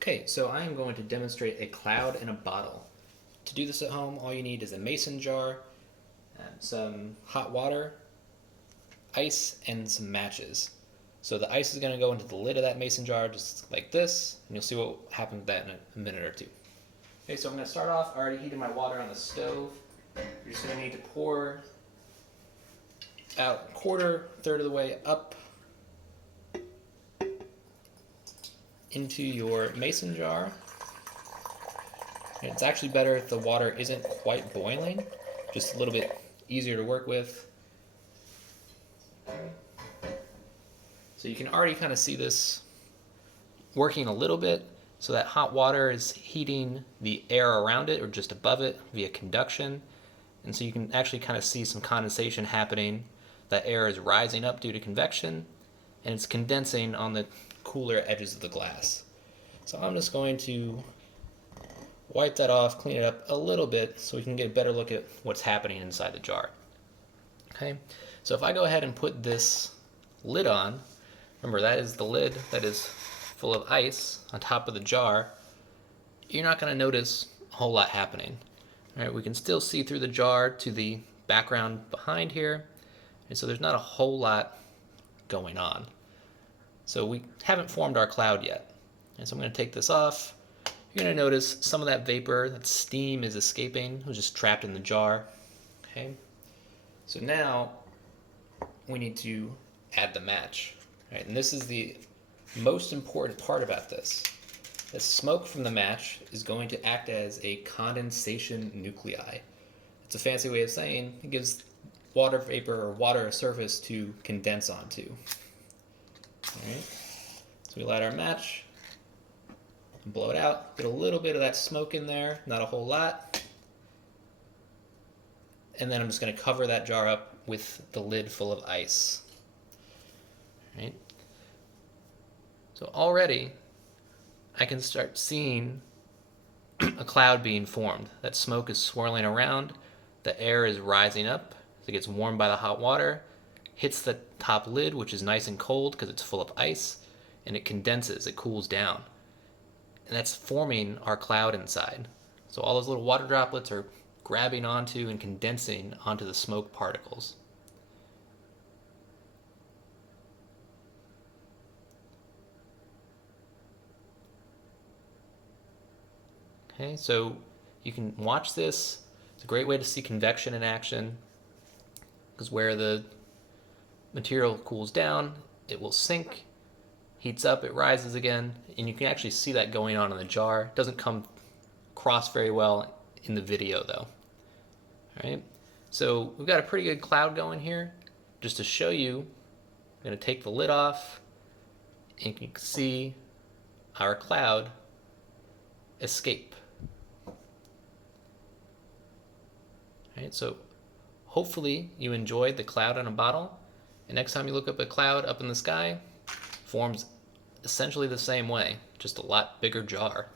Okay, so I am going to demonstrate a cloud in a bottle. To do this at home, all you need is a mason jar, some hot water, ice, and some matches. So the ice is going to go into the lid of that mason jar just like this, and you'll see what happens with that in a minute or two. Okay, so I'm going to start off. I already heated my water on the stove. You're just going to need to pour out third of the way up into your mason jar. And it's actually better if the water isn't quite boiling, just a little bit easier to work with. So you can already kind of see this working a little bit. So that hot water is heating the air around it or just above it via conduction. And so you can actually kind of see some condensation happening. That air is rising up due to convection, and it's condensing on the cooler edges of the glass. So I'm just going to wipe that off, clean it up a little bit so we can get a better look at what's happening inside the jar. Okay, so if I go ahead and put this lid on, remember that is the lid that is full of ice on top of the jar, you're not going to notice a whole lot happening. All right, we can still see through the jar to the background behind here, and so there's not a whole lot going on. So we haven't formed our cloud yet. And so I'm going to take this off. You're going to notice some of that vapor, that steam is escaping. It was just trapped in the jar. Okay. So now we need to add the match. Right? And this is the most important part about this. The smoke from the match is going to act as a condensation nuclei. It's a fancy way of saying it gives water vapor or water a surface to condense onto. Alright, so we light our match, and blow it out, get a little bit of that smoke in there, not a whole lot. And then I'm just going to cover that jar up with the lid full of ice. Alright, so already I can start seeing a cloud being formed. That smoke is swirling around, the air is rising up as it gets warmed by the hot water, hits the top lid, which is nice and cold because it's full of ice, and it condenses, it cools down. And that's forming our cloud inside. So all those little water droplets are grabbing onto and condensing onto the smoke particles. Okay, so you can watch this. It's a great way to see convection in action, because where the material cools down, it will sink, heats up, it rises again, and you can actually see that going on in the jar. It doesn't come across very well in the video though. All right, so we've got a pretty good cloud going here. Just to show you, I'm going to take the lid off, and you can see our cloud escape. All right, so hopefully you enjoyed the cloud in a bottle. And next time you look up a cloud up in the sky, forms essentially the same way, just a lot bigger jar.